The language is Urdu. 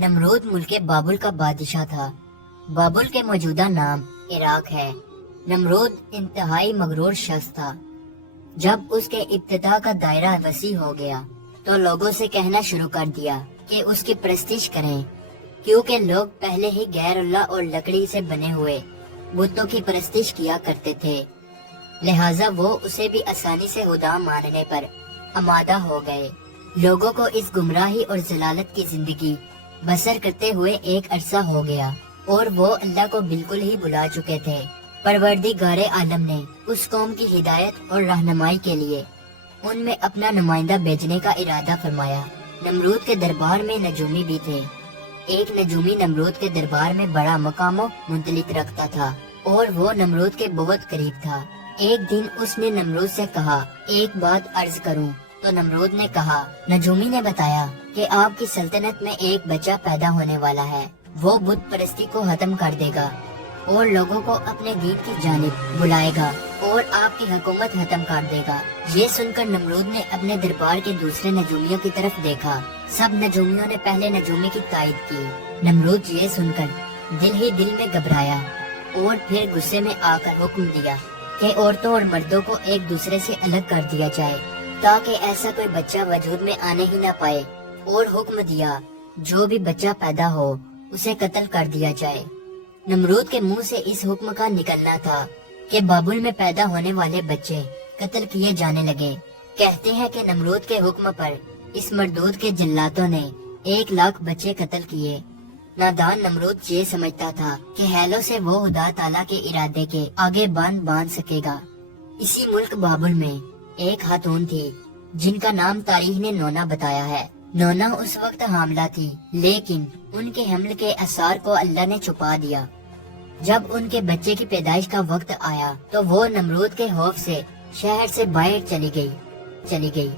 نمرود ملک بابل کا بادشاہ تھا۔ بابل کے موجودہ نام عراق ہے۔ نمرود انتہائی مغرور شخص تھا۔ جب اس کے ابتدا کا دائرہ وسیع ہو گیا تو لوگوں سے کہنا شروع کر دیا کہ اس کی پرستش کریں، کیونکہ لوگ پہلے ہی غیر اللہ اور لکڑی سے بنے ہوئے بتوں کی پرستش کیا کرتے تھے، لہٰذا وہ اسے بھی آسانی سے خدا ماننے پر آمادہ ہو گئے۔ لوگوں کو اس گمراہی اور ضلالت کی زندگی بسر کرتے ہوئے ایک عرصہ ہو گیا اور وہ اللہ کو بالکل ہی بلا چکے تھے۔ پروردگار عالم نے اس قوم کی ہدایت اور رہنمائی کے لیے ان میں اپنا نمائندہ بھیجنے کا ارادہ فرمایا۔ نمرود کے دربار میں نجومی بھی تھے۔ ایک نجومی نمرود کے دربار میں بڑا مقام و منطلق رکھتا تھا اور وہ نمرود کے بہت قریب تھا۔ ایک دن اس نے نمرود سے کہا، ایک بات عرض کروں؟ تو نمرود نے کہا۔ نجومی نے بتایا کہ آپ کی سلطنت میں ایک بچہ پیدا ہونے والا ہے، وہ بت پرستی کو ختم کر دے گا اور لوگوں کو اپنے دین کی جانب بلائے گا اور آپ کی حکومت ختم کر دے گا۔ یہ سن کر نمرود نے اپنے دربار کے دوسرے نجومیوں کی طرف دیکھا۔ سب نجومیوں نے پہلے نجومی کی تائید کی۔ نمرود یہ سن کر دل ہی دل میں گھبرایا اور پھر غصے میں آ کر حکم دیا کہ عورتوں اور مردوں کو ایک دوسرے سے الگ کر دیا جائے تاکہ ایسا کوئی بچہ وجود میں آنے ہی نہ پائے، اور حکم دیا جو بھی بچہ پیدا ہو اسے قتل کر دیا جائے۔ نمرود کے منہ سے اس حکم کا نکلنا تھا کہ بابل میں پیدا ہونے والے بچے قتل کیے جانے لگے۔ کہتے ہیں کہ نمرود کے حکم پر اس مردود کے جلاتوں نے 1,00,000 بچے قتل کیے۔ نادان نمرود یہ سمجھتا تھا کہ ہیلوں سے وہ خدا تعالیٰ کے ارادے کے آگے باندھ سکے گا۔ اسی ملک بابل میں ایک خاتون تھی جن کا نام تاریخ نے نونا بتایا ہے۔ نونا اس وقت حاملہ تھی، لیکن ان کے حمل کے اثار کو اللہ نے چھپا دیا۔ جب ان کے بچے کی پیدائش کا وقت آیا تو وہ نمرود کے خوف سے شہر سے باہر چلی گئی۔